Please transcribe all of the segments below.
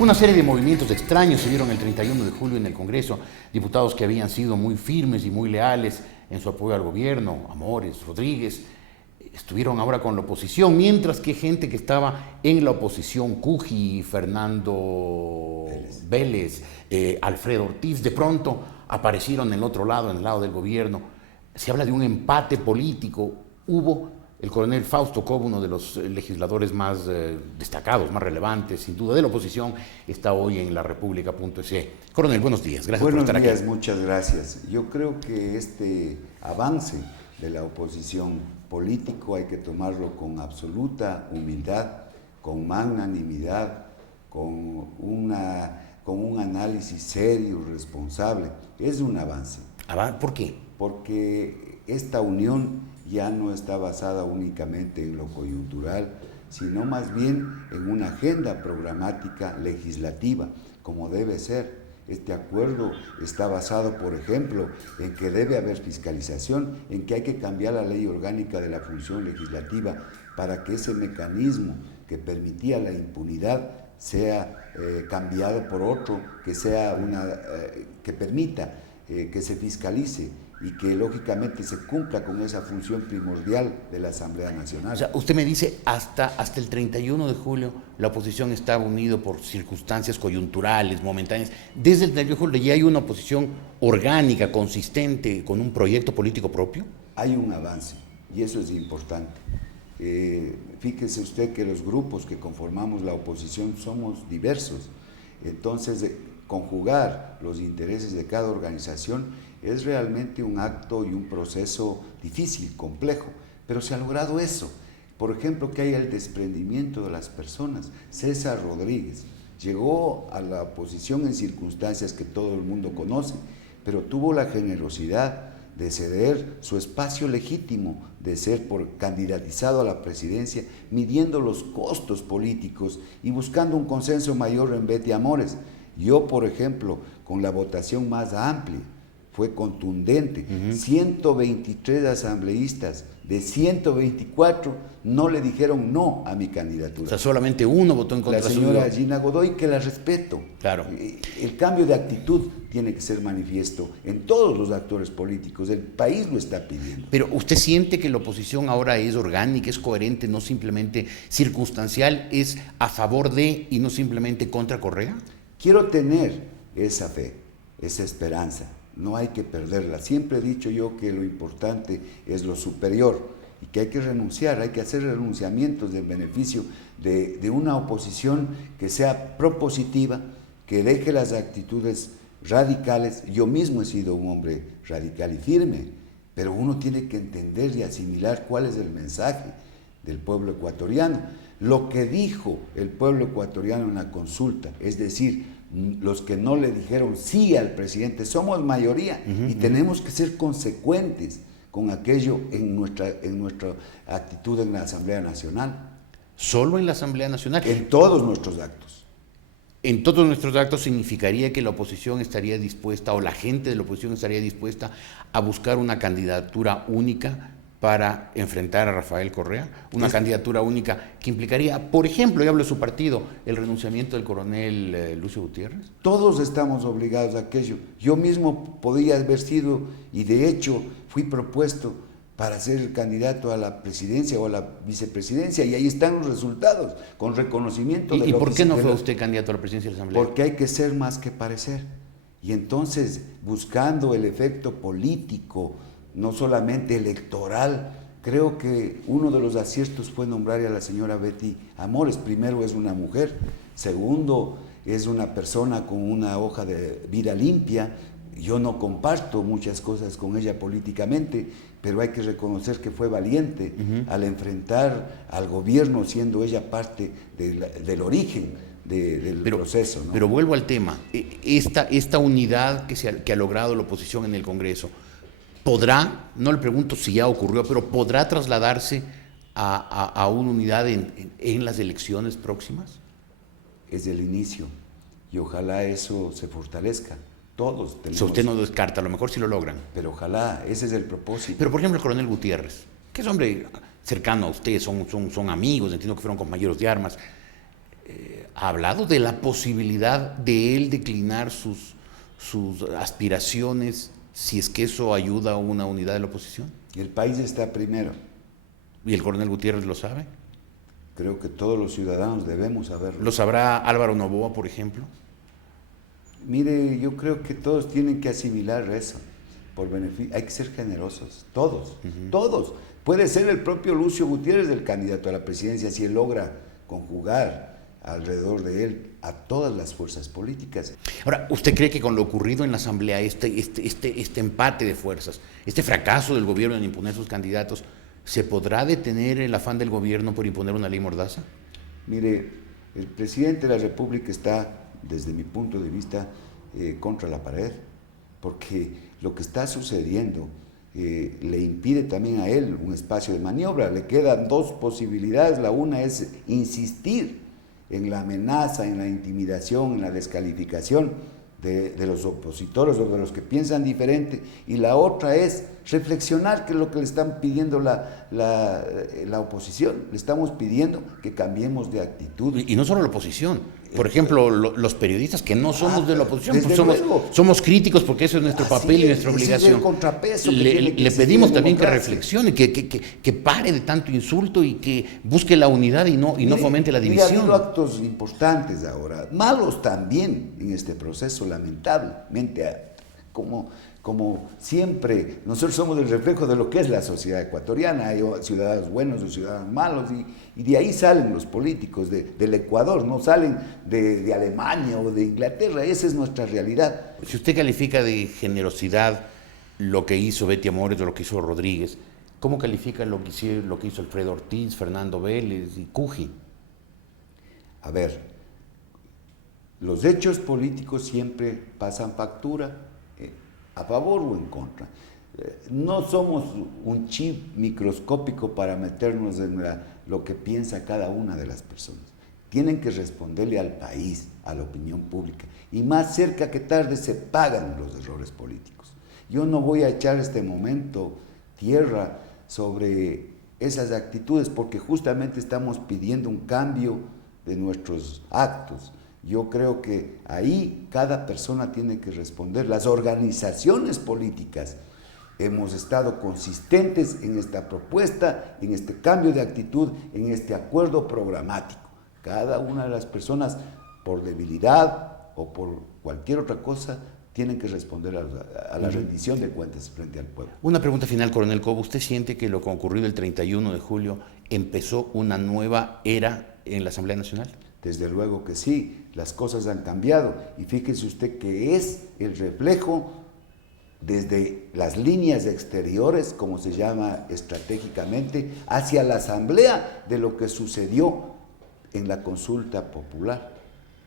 Una serie de movimientos extraños se dieron el 31 de julio en el Congreso. Diputados que habían sido muy firmes y muy leales en su apoyo al gobierno, Amores, Rodríguez, estuvieron ahora con la oposición, mientras que gente que estaba en la oposición, Cuji, Fernando Vélez, Alfredo Ortiz, de pronto aparecieron en el otro lado, en el lado del gobierno. Se habla de un empate político. Hubo el coronel Fausto Cobo, uno de los legisladores más destacados, más relevantes, sin duda, de la oposición, está hoy en la República.es. Coronel, buenos días, gracias por estar aquí. Buenos días, muchas gracias. Yo creo que este avance de la oposición político hay que tomarlo con absoluta humildad, con magnanimidad, con un análisis serio, responsable. Es un avance. ¿Por qué? Porque esta unión ya no está basada únicamente en lo coyuntural, sino más bien en una agenda programática legislativa, como debe ser. Este acuerdo está basado, por ejemplo, en que debe haber fiscalización, en que hay que cambiar la ley orgánica de la función legislativa para que ese mecanismo que permitía la impunidad sea cambiado por otro, que permita que se fiscalice y que lógicamente se cumpla con esa función primordial de la Asamblea Nacional. O sea, usted me dice, hasta el 31 de julio la oposición estaba unida por circunstancias coyunturales, momentáneas. Desde el 31 de julio ya hay una oposición orgánica, consistente, con un proyecto político propio. Hay un avance y eso es importante. Fíjese usted que los grupos que conformamos la oposición somos diversos. Entonces, conjugar los intereses de cada organización es realmente un acto y un proceso difícil, complejo, pero se ha logrado eso. Por ejemplo, que haya el desprendimiento de las personas. César Rodríguez llegó a la oposición en circunstancias que todo el mundo conoce, pero tuvo la generosidad de ceder su espacio legítimo, de ser candidatizado a la presidencia, midiendo los costos políticos y buscando un consenso mayor en vez de Amores. Yo, por ejemplo, con la votación más amplia, fue contundente. 123 asambleístas de 124 no le dijeron no a mi candidatura. O sea, solamente uno votó en contra la señora Gina Godoy, que la respeto. Claro. El cambio de actitud tiene que ser manifiesto en todos los actores políticos. El país lo está pidiendo. Pero ¿usted siente que la oposición ahora es orgánica, es coherente, no simplemente circunstancial, es a favor de y no simplemente contra Correa? Quiero tener esa fe, esa esperanza. No hay que perderla. Siempre he dicho yo que lo importante es lo superior y que hay que renunciar, hay que hacer renunciamientos en beneficio de una oposición que sea propositiva, que deje las actitudes radicales. Yo mismo he sido un hombre radical y firme, pero uno tiene que entender y asimilar cuál es el mensaje del pueblo ecuatoriano. Lo que dijo el pueblo ecuatoriano en la consulta, es decir, los que no le dijeron sí al presidente, somos mayoría y tenemos que ser consecuentes con aquello en nuestra actitud en la Asamblea Nacional. ¿Solo en la Asamblea Nacional? En todos nuestros actos. En todos nuestros actos significaría que la oposición estaría dispuesta, o la gente de la oposición estaría dispuesta a buscar una candidatura única para enfrentar a Rafael Correa, una candidatura única que implicaría, por ejemplo, y hablo de su partido, el renunciamiento del coronel Lucio Gutiérrez. Todos estamos obligados a aquello. Yo mismo podía haber sido, y de hecho fui propuesto para ser el candidato a la presidencia o a la vicepresidencia, y ahí están los resultados, con reconocimiento de lo que... ¿Y por qué no fue usted candidato a la presidencia de la Asamblea? Porque hay que ser más que parecer. Y entonces, buscando el efecto político, no solamente electoral, creo que uno de los aciertos fue nombrar a la señora Betty Amores. Primero, es una mujer. Segundo, es una persona con una hoja de vida limpia. Yo no comparto muchas cosas con ella políticamente, pero hay que reconocer que fue valiente al enfrentar al gobierno, siendo ella parte del origen del proceso, ¿no? Pero vuelvo al tema. Esta unidad que ha logrado la oposición en el Congreso, ¿podrá, no le pregunto si ya ocurrió, pero podrá trasladarse a una unidad en las elecciones próximas? Es el inicio y ojalá eso se fortalezca. Todos tenemos... Si usted no descarta, a lo mejor sí lo logran. Pero ojalá, ese es el propósito. Pero por ejemplo el coronel Gutiérrez, que es hombre cercano a usted, son amigos, entiendo que fueron compañeros de armas. ¿ha hablado de la posibilidad de él declinar sus aspiraciones si es que eso ayuda a una unidad de la oposición? El país está primero. ¿Y el coronel Gutiérrez lo sabe? Creo que todos los ciudadanos debemos saberlo. ¿Lo sabrá Álvaro Noboa, por ejemplo? Mire, yo creo que todos tienen que asimilar eso. Por beneficio, hay que ser generosos, todos, todos. Puede ser el propio Lucio Gutiérrez el candidato a la presidencia si él logra conjugar alrededor de él a todas las fuerzas políticas. Ahora, ¿usted cree que con lo ocurrido en la Asamblea, este empate de fuerzas, este fracaso del gobierno en imponer sus candidatos, se podrá detener el afán del gobierno por imponer una ley mordaza? Mire, el presidente de la República está, desde mi punto de vista, contra la pared, porque lo que está sucediendo le impide también a él un espacio de maniobra. Le quedan dos posibilidades. La una es insistir en la amenaza, en la intimidación, en la descalificación de los opositores o de los que piensan diferente, y la otra es reflexionar, que es lo que le están pidiendo la oposición. Le estamos pidiendo que cambiemos de actitud. Y no solo la oposición, por ejemplo, los periodistas que no somos de la oposición, pues somos críticos porque eso es nuestro papel y nuestra obligación. El contrapeso le pedimos también que reflexione, que pare de tanto insulto y que busque la unidad y no fomente la división. Ha habido actos importantes ahora, malos también en este proceso, lamentablemente, como siempre, nosotros somos el reflejo de lo que es la sociedad ecuatoriana. Hay ciudadanos buenos y ciudadanos malos, y de ahí salen los políticos del Ecuador, no salen de Alemania o de Inglaterra. Esa es nuestra realidad. Si usted califica de generosidad lo que hizo Betty Amores o lo que hizo Rodríguez, ¿cómo califica lo que hizo Alfredo Ortiz, Fernando Vélez y Cuji? A ver, los hechos políticos siempre pasan factura, a favor o en contra. No somos un chip microscópico para meternos en lo que piensa cada una de las personas. Tienen que responderle al país, a la opinión pública, y más cerca que tarde se pagan los errores políticos. Yo no voy a echar este momento tierra sobre esas actitudes, porque justamente estamos pidiendo un cambio de nuestros actos. Yo creo que ahí cada persona tiene que responder. Las organizaciones políticas hemos estado consistentes en esta propuesta, en este cambio de actitud, en este acuerdo programático. Cada una de las personas, por debilidad o por cualquier otra cosa, tienen que responder a la rendición de cuentas frente al pueblo. Una pregunta final, coronel Cobo. ¿Usted siente que lo que ocurrió el 31 de julio empezó una nueva era en la Asamblea Nacional? Desde luego que sí, las cosas han cambiado, y fíjese usted que es el reflejo desde las líneas exteriores, como se llama estratégicamente, hacia la Asamblea, de lo que sucedió en la consulta popular.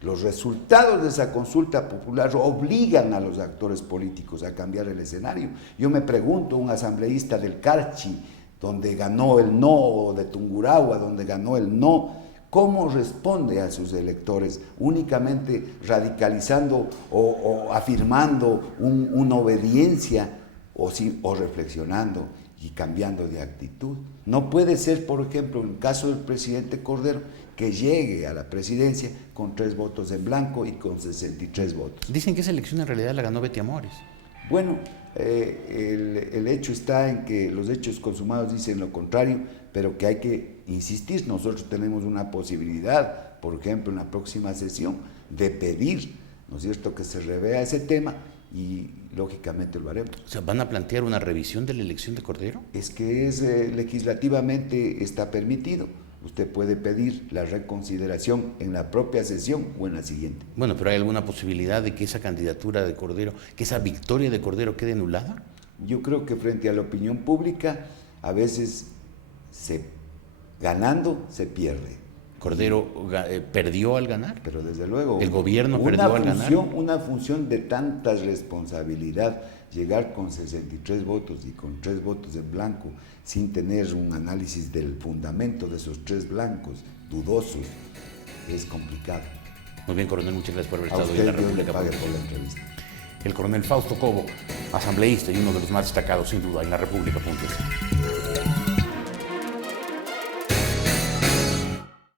Los resultados de esa consulta popular obligan a los actores políticos a cambiar el escenario. Yo me pregunto, un asambleísta del Carchi, donde ganó el no, o de Tungurahua, donde ganó el no, ¿cómo responde a sus electores? ¿Únicamente radicalizando o afirmando una obediencia, o reflexionando y cambiando de actitud? No puede ser, por ejemplo, en el caso del presidente Cordero, que llegue a la presidencia con 3 votos en blanco y con 63 votos. Dicen que esa elección en realidad la ganó Betty Amores. Bueno, el hecho está en que los hechos consumados dicen lo contrario, pero que hay que insistir. Nosotros tenemos una posibilidad, por ejemplo, en la próxima sesión, de pedir, ¿no es cierto?, que se revea ese tema, y lógicamente lo haremos. O sea, ¿van a plantear una revisión de la elección de Cordero? Es que legislativamente está permitido. Usted puede pedir la reconsideración en la propia sesión o en la siguiente. Bueno, pero ¿hay alguna posibilidad de que esa candidatura de Cordero, que esa victoria de Cordero quede anulada? Yo creo que frente a la opinión pública, a veces ganando se pierde. Cordero perdió al ganar. Pero desde luego, el gobierno perdió al ganar. Una función de tanta responsabilidad, llegar con 63 votos y con 3 votos en blanco, sin tener un análisis del fundamento de esos 3 blancos dudosos, es complicado. Muy bien, coronel, muchas gracias por haber A estado usted, hoy en la República. Pague por la entrevista. El coronel Fausto Cobo, asambleísta y uno de los más destacados, sin duda, en la República.